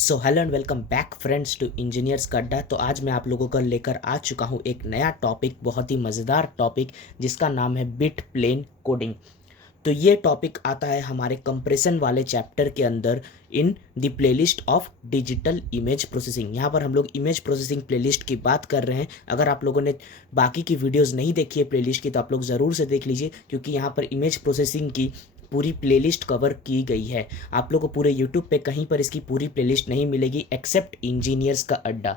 So hello and welcome back friends to engineers का अड्डा। तो आज मैं आप लोगों को लेकर आ चुका हूँ एक नया टॉपिक, बहुत ही मज़ेदार टॉपिक जिसका नाम है बिट प्लेन कोडिंग। तो ये टॉपिक आता है हमारे कंप्रेशन वाले चैप्टर के अंदर in the playlist of digital image processing. यहाँ पर हम लोग इमेज प्रोसेसिंग प्लेलिस्ट की बात कर रहे हैं। अगर आप लोगों ने बाकी की वीडियोस नहीं देखी है प्लेलिस्ट की तो आप लोग ज़रूर से देख लीजिए, क्योंकि यहाँ पर इमेज प्रोसेसिंग की पूरी प्लेलिस्ट कवर की गई है। आप लोग को पूरे यूट्यूब पे कहीं पर इसकी पूरी प्लेलिस्ट नहीं मिलेगी एक्सेप्ट इंजीनियर्स का अड्डा।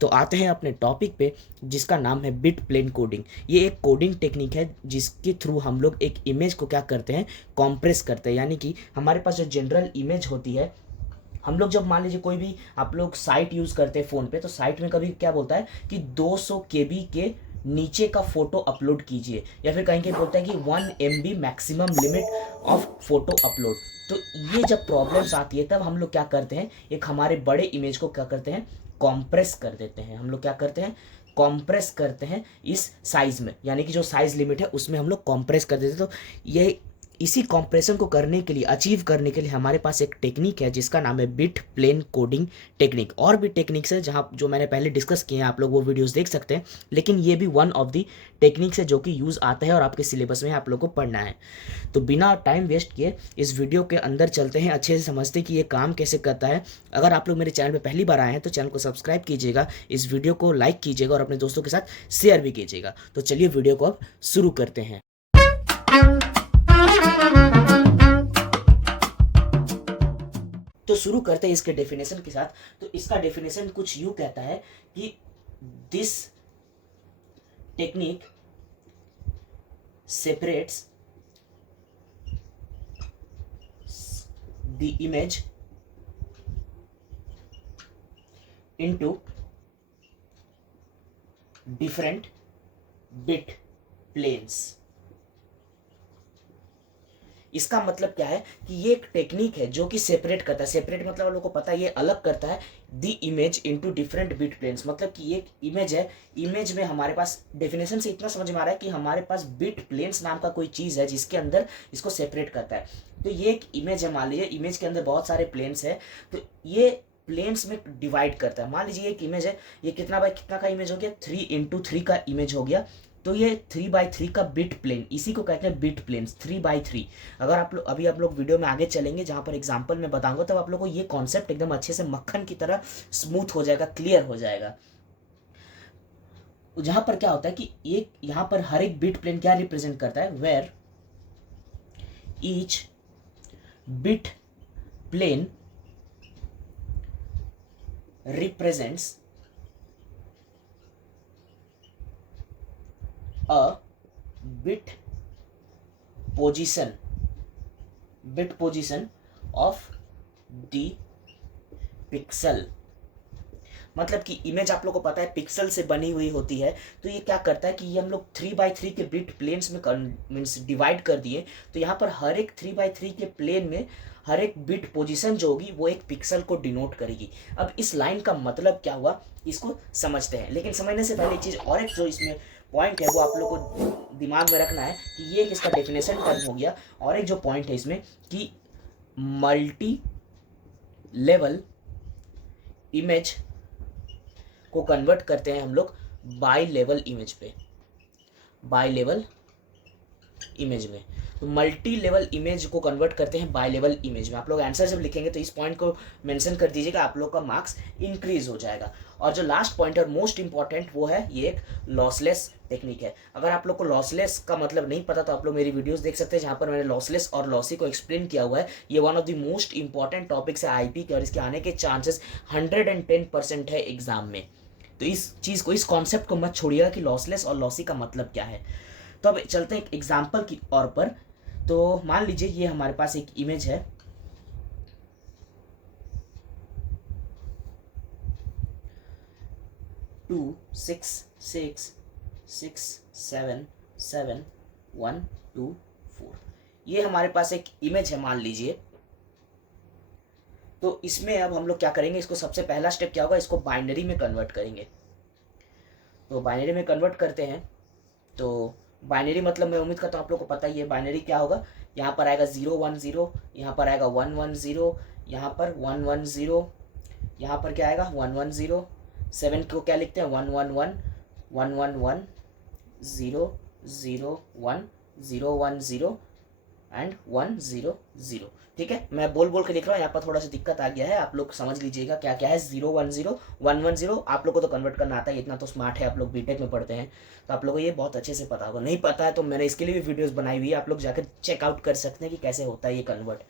तो आते हैं अपने टॉपिक पे जिसका नाम है बिट प्लेन कोडिंग। ये एक कोडिंग टेक्निक है जिसके थ्रू हम लोग एक इमेज को क्या करते हैं, कॉम्प्रेस करते हैं। यानी कि हमारे पास जो जनरल इमेज होती है, हम लोग जब मान लीजिए कोई भी आप लोग साइट यूज़ करते हैं फ़ोन पे, तो साइट में कभी क्या बोलता है कि 200 केबी के नीचे का फोटो अपलोड कीजिए, या फिर कहीं कहीं बोलता है कि 1 MB maximum limit of photo upload. तो ये जब प्रॉब्लम्स आती है तब हम लोग क्या करते हैं, एक हमारे बड़े इमेज को क्या करते हैं, कॉम्प्रेस कर देते हैं। हम लोग क्या करते हैं, कॉम्प्रेस करते हैं इस साइज़ में, यानी कि जो साइज़ लिमिट है उसमें हम लोग कॉम्प्रेस कर देते हैं। तो ये इसी कॉम्प्रेशन को करने के लिए, अचीव करने के लिए हमारे पास एक टेक्निक है जिसका नाम है बिट प्लेन कोडिंग टेक्निक। और भी टेक्निक्स है जहाँ जो मैंने पहले डिस्कस किए हैं, आप लोग वो वीडियोस देख सकते हैं, लेकिन ये भी वन ऑफ द टेक्निक्स है जो कि यूज़ आता है और आपके सिलेबस में आप लोग को पढ़ना है। तो बिना टाइम वेस्ट किए इस वीडियो के अंदर चलते हैं, अच्छे से समझते हैं कि ये काम कैसे करता है। अगर आप लोग मेरे चैनल पर पहली बार आए हैं तो चैनल को सब्सक्राइब कीजिएगा, इस वीडियो को लाइक कीजिएगा और अपने दोस्तों के साथ शेयर भी कीजिएगा। तो चलिए वीडियो को अब शुरू करते हैं। तो शुरू करते हैं इसके डेफिनेशन के साथ। तो इसका डेफिनेशन कुछ यूं कहता है कि this technique separates the image into different bit planes. इसका मतलब क्या है कि ये एक टेक्निक है जो कि सेपरेट करता है, सेपरेट मतलब आप लोगों को पता है ये अलग करता है the image into different bit planes. मतलब कि ये एक इमेज है, इमेज में हमारे पास डेफिनेशन से इतना समझ में आ रहा है कि हमारे पास बिट प्लेन्स नाम का कोई चीज़ है जिसके अंदर इसको सेपरेट करता है। तो ये एक इमेज है, मान लीजिए इमेज के अंदर बहुत सारे प्लेन्स है, तो ये प्लेन्स में डिवाइड करता है। मान लीजिए एक इमेज है, ये कितना बाय कितना का इमेज हो गया, 3x3 का इमेज हो गया। तो ये 3x3 का बिट प्लेन, इसी को कहते हैं बिट प्लेन्स, 3x3। अगर आप लोग अभी आप लोग वीडियो में आगे चलेंगे जहाँ पर एग्जांपल में बताऊंगा, तब आप लोग को ये कॉन्सेप्ट एकदम अच्छे से मक्खन की तरह स्मूथ हो जाएगा, क्लियर हो जाएगा। जहाँ पर क्या होता है कि एक यहाँ पर हर एक बिट प्लेन क्या रिप्रेजेंट करता है, where each bit plane represents a bit position of the pixel। मतलब कि इमेज आप लोग को पता है पिक्सल से बनी हुई होती है। तो ये क्या करता है कि ये हम लोग 3x3 के बिट प्लेन्स में मीन्स डिवाइड कर दिए। तो यहाँ पर हर एक 3x3 के प्लेन में हर एक बिट पोजीशन जो होगी वो एक पिक्सल को डिनोट करेगी। अब इस लाइन का मतलब क्या हुआ, इसको समझते हैं, लेकिन समझने से पहले एक चीज़ और, एक जो इसमें पॉइंट है वो आप लोग को दिमाग में रखना है कि ये इसका डेफिनेशन टर्म हो गया। और एक जो पॉइंट है इसमें कि मल्टी लेवल इमेज को कन्वर्ट करते हैं हम लोग बाई लेवल इमेज पे, बाई लेवल इमेज में। तो मल्टी लेवल इमेज को कन्वर्ट करते हैं बाई लेवल इमेज में। आप लोग आंसर जब लिखेंगे तो इस पॉइंट को मेंशन कर दीजिएगा, आप लोग का मार्क्स इंक्रीज हो जाएगा। और जो लास्ट पॉइंट और मोस्ट इंपॉर्टेंट वो है, ये एक लॉसलेस टेक्निक है। अगर आप लोग को लॉसलेस का मतलब नहीं पता तो आप लोग मेरी वीडियोस देख सकते हैं जहाँ पर मैंने लॉसलेस और लॉसी को एक्सप्लेन किया हुआ है। ये one of the most important topics है आईपी के, और इसके आने के चांसेस 110% है एग्जाम में। तो इस चीज़ को, इस कॉन्सेप्ट को मत छोड़िएगा कि लॉसलेस और लॉसी का मतलब क्या है। तो अब चलते हैं एक एग्जाम्पल की तौर पर। तो मान लीजिए ये हमारे पास एक इमेज है, two six six six seven seven 1 2 4। ये हमारे पास एक इमेज है मान लीजिए। तो इसमें अब हम लोग क्या करेंगे, इसको सबसे पहला स्टेप क्या होगा, इसको बाइनरी में कन्वर्ट करेंगे। तो बाइनरी में कन्वर्ट करते हैं। तो बाइनरी मतलब मैं उम्मीद करता हूँ आप लोग को पता ही है बाइनरी क्या होगा। यहाँ पर आएगा 0 1 0, यहाँ पर आएगा 1 1 0, यहाँ पर 1 1 0, यहाँ पर क्या आएगा 110, 7 को क्या लिखते हैं 111, 111, 0 0 1 0 1 0 एंड 1 0 0। ठीक है, मैं बोल बोल के लिख रहा हूँ, यहाँ पर थोड़ा सा दिक्कत आ गया है, आप लोग समझ लीजिएगा क्या क्या है। 0 1 0 1 1 0 आप लोग को तो कन्वर्ट करना आता है, इतना तो स्मार्ट है, आप लोग बीटेक में पढ़ते हैं तो आप लोगों को ये बहुत अच्छे से पता होगा। नहीं पता है तो मैंने इसके लिए भी वीडियोस बनाई हुई है, आप लोग जाकर चेकआउट कर सकते हैं कि कैसे होता है ये कन्वर्ट।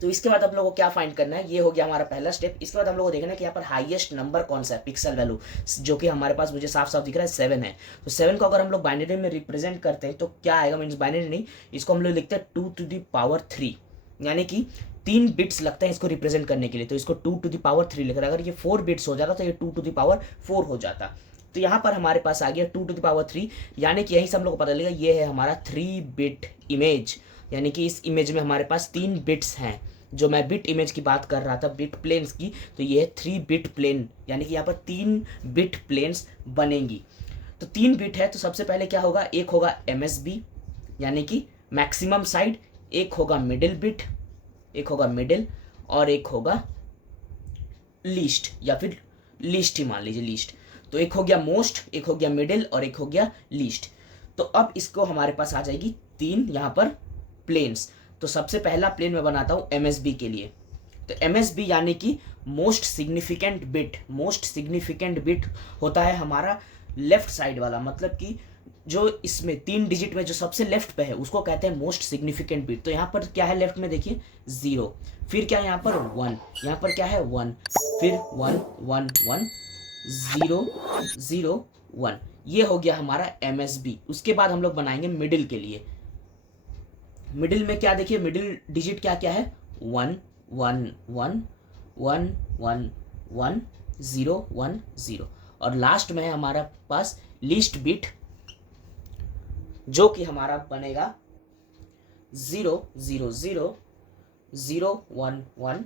तो इसके बाद आप लोगों को क्या फाइंड करना है, ये हो गया हमारा पहला स्टेप। इसके बाद हम लोग को देखना है कि यहाँ पर हाईएस्ट नंबर कौन सा है, पिक्सल वैल्यू, जो कि हमारे पास मुझे साफ साफ दिख रहा है 7 है। तो 7 को अगर हम लोग बाइनरी में रिप्रेजेंट करते हैं तो क्या आएगा, मीन्स बाइनरी नहीं, इसको हम लोग लिखते हैं 2⁻3, यानी कि 3 बिट्स लगते हैं इसको रिप्रेजेंट करने के लिए। तो इसको 2⁻3 लिख रहा है, अगर ये 4 बिट्स हो जाता तो ये 2⁴ हो जाता। तो यहाँ पर हमारे पास आ गया 2⁻3, यानी कि यहीं से हम लोग को पता लगेगा ये है हमारा 3 बिट इमेज, यानी कि इस इमेज में हमारे पास 3 बिट्स हैं। जो मैं बिट इमेज की बात कर रहा था, बिट प्लेन्स की, तो ये है 3 बिट प्लेन, यानी कि यहाँ पर 3 बिट प्लेन्स बनेंगी। तो 3 बिट है तो सबसे पहले क्या होगा, एक होगा MSB यानी कि मैक्सिमम साइड, एक होगा मिडिल बिट, एक होगा मिडिल, और एक होगा लीस्ट, या फिर लीस्ट ही मान लीजिए लीस्ट। तो एक हो गया मोस्ट, एक हो गया मिडिल, और एक हो गया लीस्ट। तो अब इसको हमारे पास आ जाएगी 3 यहाँ पर प्लेन्स। तो सबसे पहला प्लेन मैं बनाता हूं MSB के लिए। तो MSB यानी कि most significant bit, most significant bit होता है हमारा लेफ्ट साइड वाला, मतलब कि जो इसमें 3 डिजिट में जो सबसे लेफ्ट पे है उसको कहते हैं मोस्ट सिग्निफिकेंट बिट। तो यहाँ पर क्या है लेफ्ट में देखिए 0, फिर क्या है यहाँ पर 1, यहाँ पर क्या है 1, फिर 1 1 1 0 0 1, ये हो गया हमारा MSB। उसके बाद हम लोग बनाएंगे मिडिल के लिए। मिडिल में क्या देखिए, मिडिल डिजिट क्या क्या है 1 1 1 1 1 1 0 1 0, और लास्ट में है हमारा पास लीस्ट बिट, जो कि हमारा बनेगा 0 0 0 0 1 1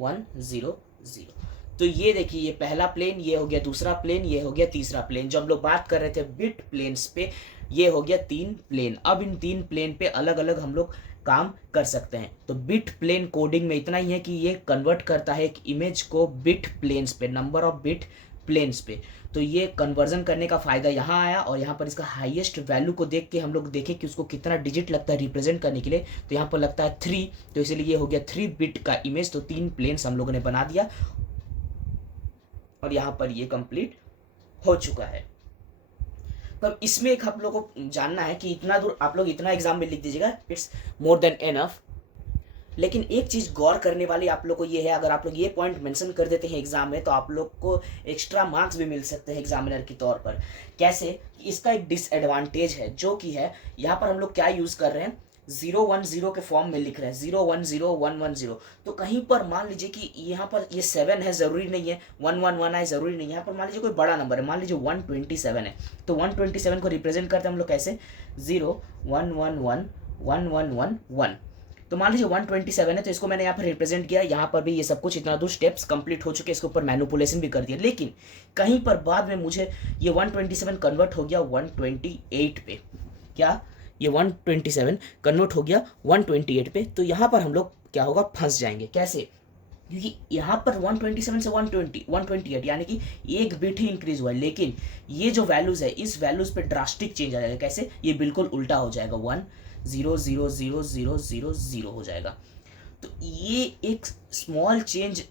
1 0 0। तो ये देखिए, ये पहला प्लेन, ये हो गया दूसरा प्लेन, ये हो गया तीसरा प्लेन। जो हम लोग बात कर रहे थे बिट प्लेन्स पे, ये हो गया 3 प्लेन। अब इन 3 प्लेन पे अलग अलग हम लोग काम कर सकते हैं। तो बिट प्लेन कोडिंग में इतना ही है कि ये कन्वर्ट करता है एक इमेज को बिट प्लेन्स पे, नंबर ऑफ बिट प्लेन्स पे। तो ये कन्वर्जन करने का फायदा यहाँ आया, और यहाँ पर इसका हाईएस्ट वैल्यू को देख के हम लोग देखें कि उसको कितना डिजिट लगता है रिप्रेजेंट करने के लिए। तो यहाँ पर लगता है 3, तो इसलिए ये हो गया 3 बिट का इमेज। तो 3 प्लेन्स हम लोगों ने बना दिया, और यहाँ पर ये कंप्लीट हो चुका है। तो इसमें एक आप लोग को जानना है कि इतना दूर आप लोग इतना एग्जाम में लिख दीजिएगा, इट्स मोर देन एनफ। लेकिन एक चीज़ गौर करने वाली आप लोग को ये है, अगर आप लोग ये पॉइंट मेंशन कर देते हैं एग्जाम में तो आप लोग को एक्स्ट्रा मार्क्स भी मिल सकते हैं एग्जामिनर के तौर पर। कैसे, इसका एक डिसएडवांटेज है, जो कि है यहाँ पर हम लोग क्या यूज़ कर रहे हैं, 0 1 0 के फॉर्म में लिख रहे हैं, 0 1 0 1 1 0। तो कहीं पर मान लीजिए कि यहाँ पर ये 7 है, ज़रूरी नहीं है 1 1 1 है, ज़रूरी नहीं है। यहाँ पर मान लीजिए कोई बड़ा नंबर है, मान लीजिए 127 है, तो 127 को रिप्रेजेंट करते हैं हम लोग कैसे, 0 1 1 1 1 1 1 1। तो मान लीजिए 127 है, तो इसको मैंने यहाँ पर रिप्रेजेंट किया। यहाँ पर भी ये सब कुछ इतना दूर स्टेप्स कंप्लीट हो चुके, इसके ऊपर मैनिपुलेशन भी कर दिया। लेकिन कहीं पर बाद में मुझे ये 127 कन्वर्ट हो गया 128 पे। क्या, ये 127 कन्वर्ट हो गया 128 पे। तो यहाँ पर हम लोग क्या होगा, फंस जाएंगे। कैसे, क्योंकि यहाँ पर 127 से 128 यानी कि एक बिट ही इंक्रीज हुआ है, लेकिन ये जो वैल्यूज है इस वैल्यूज पे ड्रास्टिक चेंज आ जाएगा। कैसे, ये बिल्कुल उल्टा हो जाएगा, 1 0 0 0 0 0 0 हो जाएगा। तो ये एक स्मॉल चेंज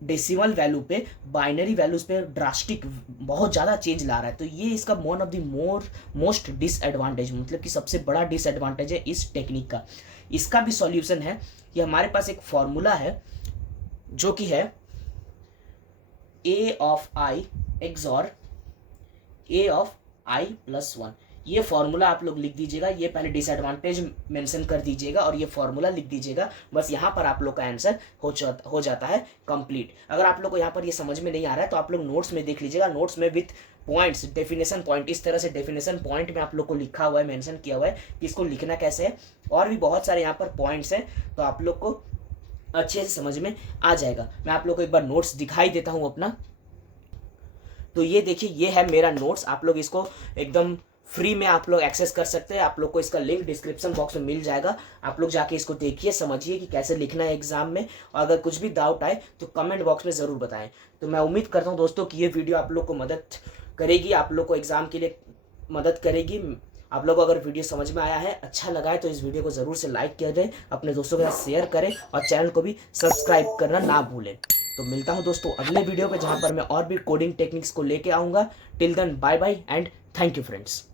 डेसिमल वैल्यू पे, बाइनरी वैल्यूज पे ड्रास्टिक बहुत ज़्यादा चेंज ला रहा है। तो ये इसका one of the most disadvantage, मतलब कि सबसे बड़ा डिसएडवांटेज है इस टेक्निक का। इसका भी सॉल्यूशन है कि हमारे पास एक फॉर्मूला है, जो कि है a of i XOR a of i + 1। ये फॉर्मूला आप लोग लिख दीजिएगा, ये पहले डिसएडवांटेज मेंशन कर दीजिएगा और ये फॉर्मूला लिख दीजिएगा। बस यहाँ पर आप लोग का आंसर हो जाता है कंप्लीट। अगर आप लोग को यहाँ पर ये समझ में नहीं आ रहा है तो आप लोग नोट्स में देख लीजिएगा, नोट्स में विथ पॉइंट्स, डेफिनेशन पॉइंट, इस तरह से डेफिनेशन पॉइंट में आप लोग को लिखा हुआ है, मेंशन किया हुआ है कि इसको लिखना कैसे है। और भी बहुत सारे यहाँ पर पॉइंट्स हैं, तो आप लोग को अच्छे से समझ में आ जाएगा। मैं आप लोग को एक बार नोट्स दिखाई देता हूँ अपना। तो ये देखिए, ये है मेरा नोट्स। आप लोग इसको एकदम फ्री में आप लोग एक्सेस कर सकते हैं। आप लोग को इसका लिंक डिस्क्रिप्शन बॉक्स में मिल जाएगा। आप लोग जाके इसको देखिए, समझिए कि कैसे लिखना है एग्जाम में, और अगर कुछ भी डाउट आए तो कमेंट बॉक्स में ज़रूर बताएं। तो मैं उम्मीद करता हूँ दोस्तों कि ये वीडियो आप लोग को मदद करेगी, आप लोग को एग्ज़ाम के लिए मदद करेगी। आप लोग को अगर वीडियो समझ में आया है, अच्छा लगा है, तो इस वीडियो को ज़रूर से लाइक कर दें, अपने दोस्तों के साथ शेयर करें और चैनल को भी सब्सक्राइब करना ना भूलें। तो मिलता हूँ दोस्तों अगले वीडियो पे, जहाँ पर मैं और भी कोडिंग टेक्निक्स को लेके आऊँगा। Till then bye bye and thank you friends.